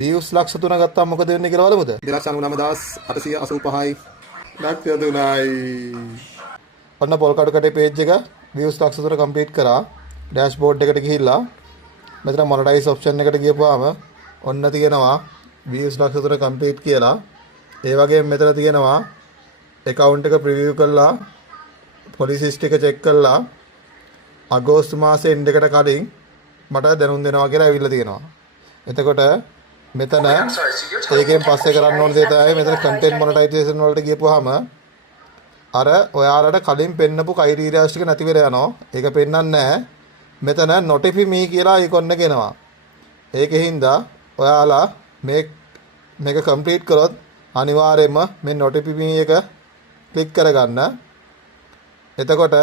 views ලක්ෂ 3 ගත්තාම මොකද වෙන්නේ කියලා බලමුද? 299885යි ලක්ෂ 3යි. ඔන්න පොල්කඩු කටේ page එක views ලක්ෂ 3 complete කරා. dashboard එකට ගිහිල්ලා මෙතන monetize option එකට ගියපුවාම ඔන්න තියෙනවා views ලක්ෂ 3 complete කියලා. ඒ වගේම මෙතන තියෙනවා account එක preview කරලා policy history එක check කරලා අගෝස්තු මාසේ end එකට කලින් මට දැනුම් දෙනවා කියලා ඇවිල්ලා තියෙනවා. එතකොට මෙතන ඒකෙන් පස්සේ කරන්න ඕන දේ තමයි මෙතන content monetization වලට ගියපුවාම අර ඔයාලට කලින් පෙන්නපු criteria ටික නැති වෙලා යනවා. ඒක පෙන්වන්නේ නැහැ. මෙතන notify me කියලා icon එක එනවා. ඒකෙහිඳ ඔයාලා මේක complete කරොත් අනිවාර්යයෙන්ම මේ notify me එක click කරගන්න. එතකොට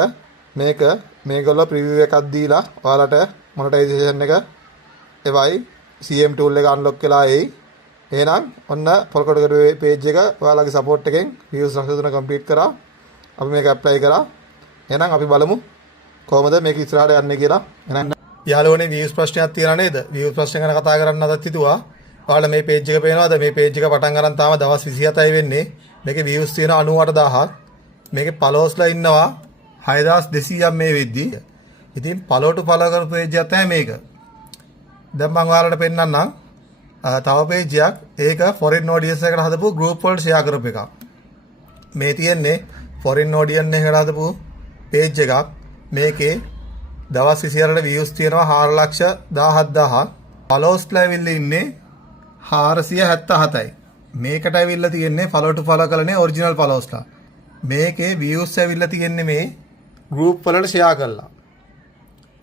මේගොල්ලෝ preview එකක් දීලා ඔයාලට monetization එක එවයි CM tool එක unlock වෙලා එයි. එහෙනම් ඔන්න පොල්කඩු page එක ඔයාලගේ support එකෙන් views ලක්ෂ 3 complete කරා. අපි මේක apply කරා. එහෙනම් අපි බලමු කොහොමද මේක ඉස්සරහට යන්නේ කියලා. එහෙනම් යාළුවනේ views ප්‍රශ්නයක් තියෙනවා නේද? views ප්‍රශ්න ගැන කතා කරන්න අදත් හිතුවා. ඔයාලා මේ page එක පේනවද? මේ page එක පටන් ගන්න තාම දවස් 27යි වෙන්නේ. මේකේ views තියෙනවා 98000ක්. මේකේ followers ඉන්නවා 6200ක් මේ වෙද්දී. ඉතින් follow to follow කරපු page එක තමයි මේක. දැන් මම ඔයාලට පෙන්නන්නම් තව page එකක්. ඒක foreign audience එකට හදපු group වලට share කරපු එකක්. මේ තියෙන්නේ foreign audience එකට හදපු page එකක්. මේකේ දවස් 24ට views තියෙනවා 417000ක්. followers ලැබිලා ඉන්නේ 477යි. මේකට ඇවිල්ලා තියෙන්නේ follow to follow කරන්නේ original followers ලා. මේකේ views ඇවිල්ලා තියෙන්නේ මේ group වලට share කරලා.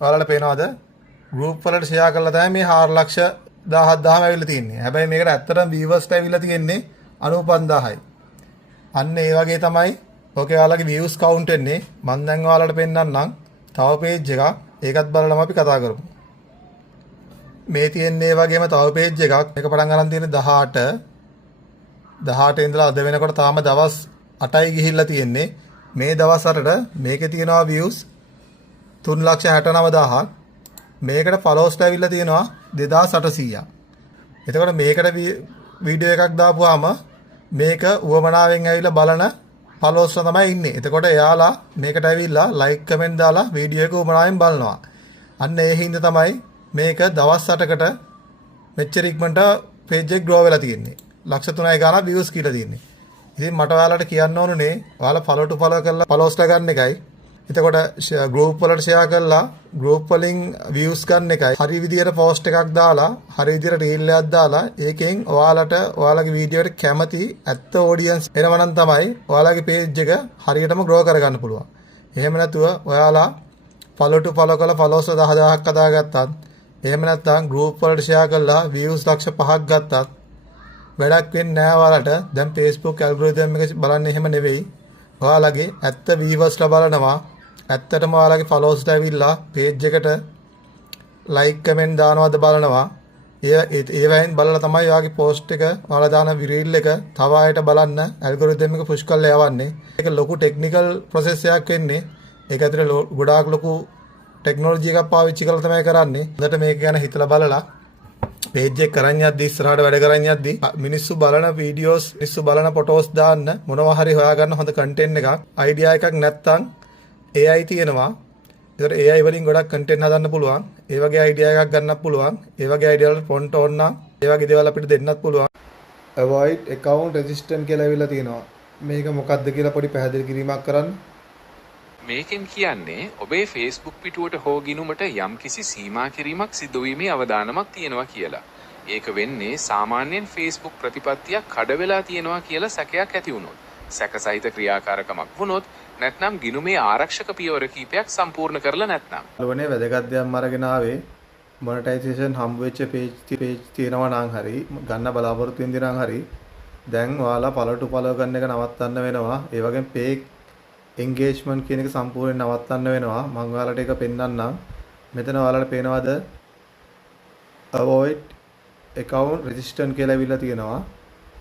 ඔයාලට පේනවද? group වලට share කරලා තමයි මේ 417000ම ඇවිල්ලා තියෙන්නේ. හැබැයි මේකට ඇත්තටම viewers ඇවිල්ලා තියෙන්නේ 95000යි. අන්න ඒ වගේ තමයි ඔකේ ඔයාලගේ views count වෙන්නේ. මම දැන් ඔයාලට පෙන්නන්නම් තව page එකක්. ඒකත් බලලම අපි කතා කරමු. මේ තියෙන්නේ ඒ වගේම තව page එකක්. මේක පටන් ගන්න තියෙන්නේ 18 ඉඳලා අද වෙනකොට තාම දවස් 8යි ගිහිල්ලා තියෙන්නේ. මේ දවස් 8ට මේකේ තියෙනවා views 369000ක්. මේකට followers ඇවිල්ලා තියෙනවා 2800ක්. එතකොට මේකට වීඩියෝ එකක් දාපුවාම මේක උවමනාවෙන් ඇවිල්ලා බලන followers තමයි ඉන්නේ. එතකොට එයාලා මේකට ඇවිල්ලා like comment දාලා වීඩියෝ එක උවමනාවෙන් බලනවා. අන්න ඒ හින්දා තමයි මේක දවස් 8කට මෙච්චර ඉක්මනට page එක grow වෙලා තියෙන්නේ. ලක්ෂ 3යි ගාණක් views කියලා තියෙන්නේ. ඉතින් මට ඔයාලට කියන්න ඕනේ ඔයාලා follow to follow කරලා followers ගන්න එකයි. එතකොට group වලට share කරලා group වලින් views ගන්න එකයි. හරි විදියට post එකක් දාලා හරි විදියට reel එකක් දාලා ඒකෙන් ඔයාලට ඔයාලගේ වීඩියෝ එකට කැමති ඇත්ත audience එනවනම් තමයි ඔයාලගේ page එක හරියටම grow කරගන්න පුළුවන්. එහෙම නැතුව ඔයාලා follow to follow කරලා followers 10000ක් හදාගත්තත් එහෙම නැත්නම් group වලට share කරලා views ලක්ෂ 5ක් ගත්තත් වැඩක් වෙන්නේ නැහැ ඔයාලට. දැන් Facebook algorithm එක බලන්නේ එහෙම නෙවෙයි. ඔයාලගේ ඇත්ත viewers ලා බලනවා. ඇත්තටම ඔයාලගේ followers ලා ඇවිල්ලා page එකට like comment දානවද බලනවා. ඒවෙන් බලලා තමයි ඔයාගේ post එක ඔයාලා දාන reel එක තව ආයෙත් බලන්න algorithm එක push කරලා යවන්නේ. ඒක ලොකු technical process එකක් වෙන්නේ. ඒක ඇතුලේ ගොඩාක් ලොකු technology එකක් පාවිච්චි කරලා තමයි කරන්නේ. හොඳට මේක ගැන හිතලා බලලා page එක කරන් යද්දි ඉස්සරහට වැඩ කරන් යද්දි මිනිස්සු බලන videos මිනිස්සු බලන photos දාන්න මොනවා හරි හොයාගන්න හොඳ content එකක් idea එකක් නැත්තම් AI තියෙනවා. ඒතර AI වලින් ගොඩක් content හදන්න පුළුවන්. ඒ වගේ idea එකක් ගන්නත් පුළුවන්. ඒ වගේ idea වලට prompt ඕන නම් ඒ වගේ දේවල් අපිට දෙන්නත් පුළුවන්. avoid account resistance කියලා ඇවිල්ලා තියෙනවා. මේක මොකක්ද කියලා පොඩි පැහැදිලි කිරීමක් කරන්න. මේකෙන් කියන්නේ ඔබේ Facebook පිටුවට හෝ ගිණුමට යම්කිසි සීමා කිරීමක් සිදු වීමේ අවදානමක් තියෙනවා කියලා. ඒක වෙන්නේ සාමාන්‍යයෙන් Facebook ප්‍රතිපත්තියක් කඩ වෙලා තියෙනවා කියලා සැකයක් ඇති වුණොත්. සැකසහිත ක්‍රියාකාරකමක් වුණොත් නැත්නම් ගිණුමේ ආරක්ෂක පියවර කීපයක් සම්පූර්ණ කරලා නැත්නම්. බලවනේ වැදගත් දෙයක් අරගෙන ආවේ මොනටයිසේෂන් හම්බ වෙච්ච page තියෙනවා නම් හරි ගන්න බලාපොරොත්තු වෙන දේ නම් හරි දැන් ඔයාලා follow to follow කරන එක නවත්තන්න වෙනවා. ඒ වගේම page engagement කියන එක සම්පූර්ණයෙන් නවත්තන්න වෙනවා. මම ඔයාලට ඒක පෙන්නන්නම්. මෙතන ඔයාලට පේනවද avoid account resistance කියලා ඇවිල්ලා තියෙනවා.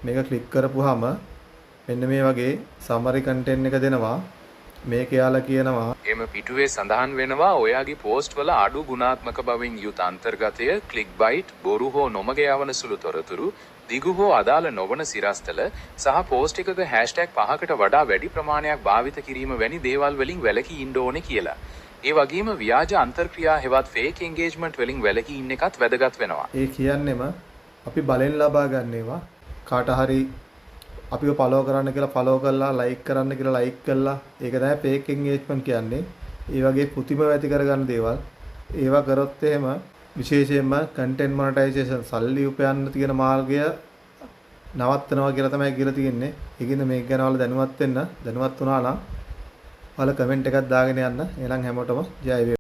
මේක ක්ලික් කරපුවාම මෙන්න මේ වගේ summary content එක දෙනවා. මේක යාලා කියනවා එම පිටුවේ සඳහන් වෙනවා ඔයාගේ පෝස්ට් වල අඩු ගුණාත්මක බවින් යුත් අන්තර්ගතය, ක්ලික් බයිට්, බොරු හෝ නොමග යවන සුළු තොරතුරු, දිගු හෝ අදාළ නොවන සිරස්තල සහ පෝස්ට් එකක හැෂ්ටැග් 5කට වඩා වැඩි ප්‍රමාණයක් භාවිත කිරීම වැනි දේවල් වලින් වැළකී ඉන්න ඕනේ කියලා. ඒ වගේම ව්‍යාජ අන්තර්ක්‍රියා හෙවත් ෆේක් එන්ගේජ්මන්ට් වලින් වැළකී ඉන්න එකත් වැදගත් වෙනවා. ඒ කියන්නේම අපි බලෙන් ලබා ගන්න ඒවා කාට හරි අපිව ෆලෝ කරන්න කියලා ෆලෝ කරලා ලයික් කරන්න කියලා ලයික් කළා. ඒක තමයි ෆේක් එන්ගේජ්මන්ට් කියන්නේ. ඒ වගේ කෘතිම ඇති කරගන්න දේවල් ඒවා කරොත් එහෙම විශේෂයෙන්ම කන්ටෙන්ට් මොනටයිසේෂන් සල්ලි උපයන්න තියෙන මාර්ගය නවත්තනවා කියලා තමයි කියලා තියෙන්නේ. ඒකින්ද මේක ගැන ඔයාලා දැනුවත් වෙන්න. දැනුවත් වුණා නම් ඔයාලා කමෙන්ට් එකක් දාගෙන යන්න. එහෙනම් හැමෝටම ජය වේවා.